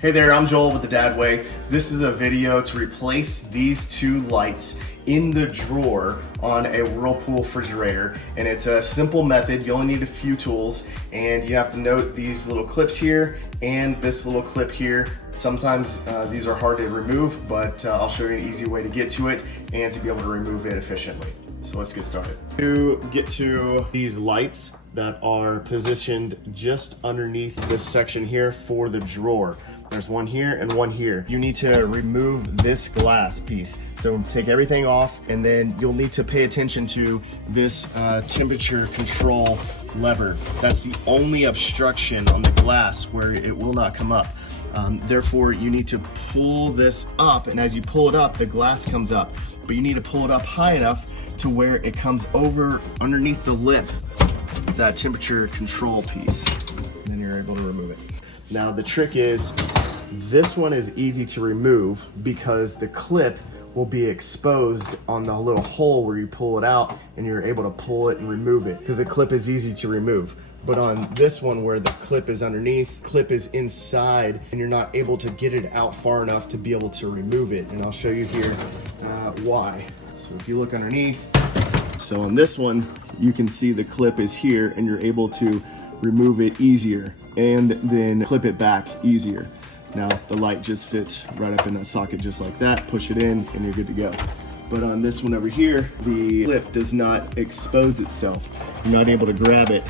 Hey there, I'm Joel with The Dad Way. This is a video to replace these two lights in the drawer on a Whirlpool refrigerator. And it's a simple method. You only need a few tools, and you have to note these little clips here and this little clip here. Sometimes these are hard to remove, but I'll show you an easy way to get to it and to be able to remove it efficiently. So let's get started. To get to these lights that are positioned just underneath this section here for the drawer. There's one here and one here. You need to remove this glass piece. So take everything off, and then you'll need to pay attention to this temperature control lever. That's the only obstruction on the glass where it will not come up. Therefore, you need to pull this up, and as you pull it up, the glass comes up. But you need to pull it up high enough to where it comes over underneath the lip of that temperature control piece. And then you're able to remove it. Now the trick is, this one is easy to remove because the clip will be exposed on the little hole where you pull it out, and you're able to pull it and remove it because the clip is easy to remove. But on this one where the clip is underneath, clip is inside, and you're not able to get it out far enough to be able to remove it. And I'll show you here why. So if you look underneath, so on this one, you can see the clip is here, and you're able to remove it easier and then clip it back easier. Now the light just fits right up in that socket just like that. Push it in and you're good to go. But on this one over here, the clip does not expose itself. You're not able to grab it.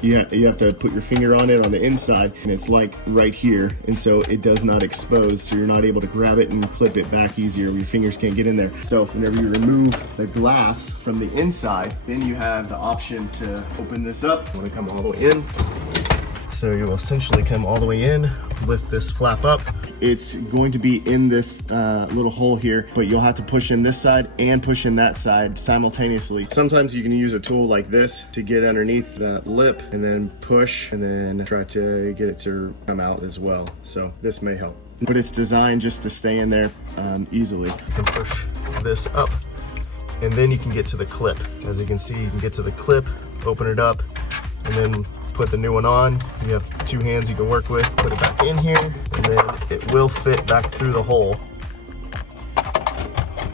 You have to put your finger on it on the inside, and it's like right here, and so it does not expose, so you're not able to grab it and clip it back easier. Your fingers can't get in there. So whenever you remove the glass from the inside, then you have the option to open this up. You want to come all the way in. So you'll essentially come all the way in, lift this flap up. It's going to be in this little hole here, but you'll have to push in this side and push in that side simultaneously. Sometimes you can use a tool like this to get underneath that lip and then push and then try to get it to come out as well. So this may help. But it's designed just to stay in there easily. You can push this up, and then you can get to the clip. As you can see, you can get to the clip, open it up, and then put the new one on. You have two hands you can work with. Put it back in here, and then it will fit back through the hole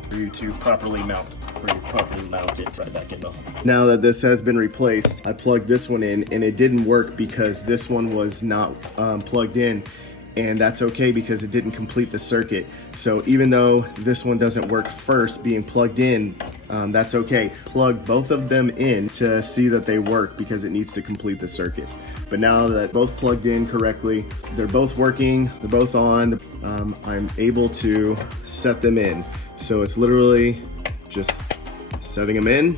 for you to properly mount, or you properly mount it right back in the hole. Now that this has been replaced, I plugged this one in, and it didn't work because this one was not plugged in. And that's okay because it didn't complete the circuit. So even though this one doesn't work first being plugged in, that's okay. Plug both of them in to see that they work because it needs to complete the circuit. But now that both plugged in correctly, they're both working, they're both on, I'm able to set them in. So it's literally just setting them in,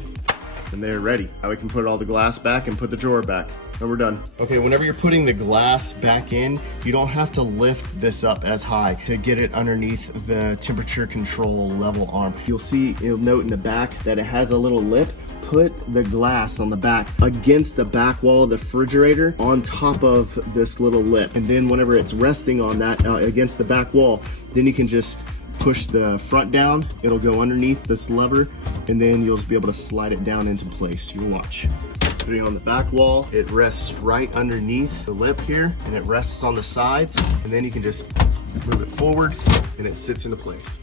and they're ready. Now we can put all the glass back and put the drawer back. And we're done. Okay, whenever you're putting the glass back in, you don't have to lift this up as high to get it underneath the temperature control level arm. You'll note in the back that it has a little lip. Put the glass on the back against the back wall of the refrigerator on top of this little lip. And then whenever it's resting on that against the back wall, then you can just push the front down. It'll go underneath this lever, and then you'll just be able to slide it down into place. You'll watch. Putting it on the back wall, it rests right underneath the lip here, and it rests on the sides, and then you can just move it forward and it sits into place.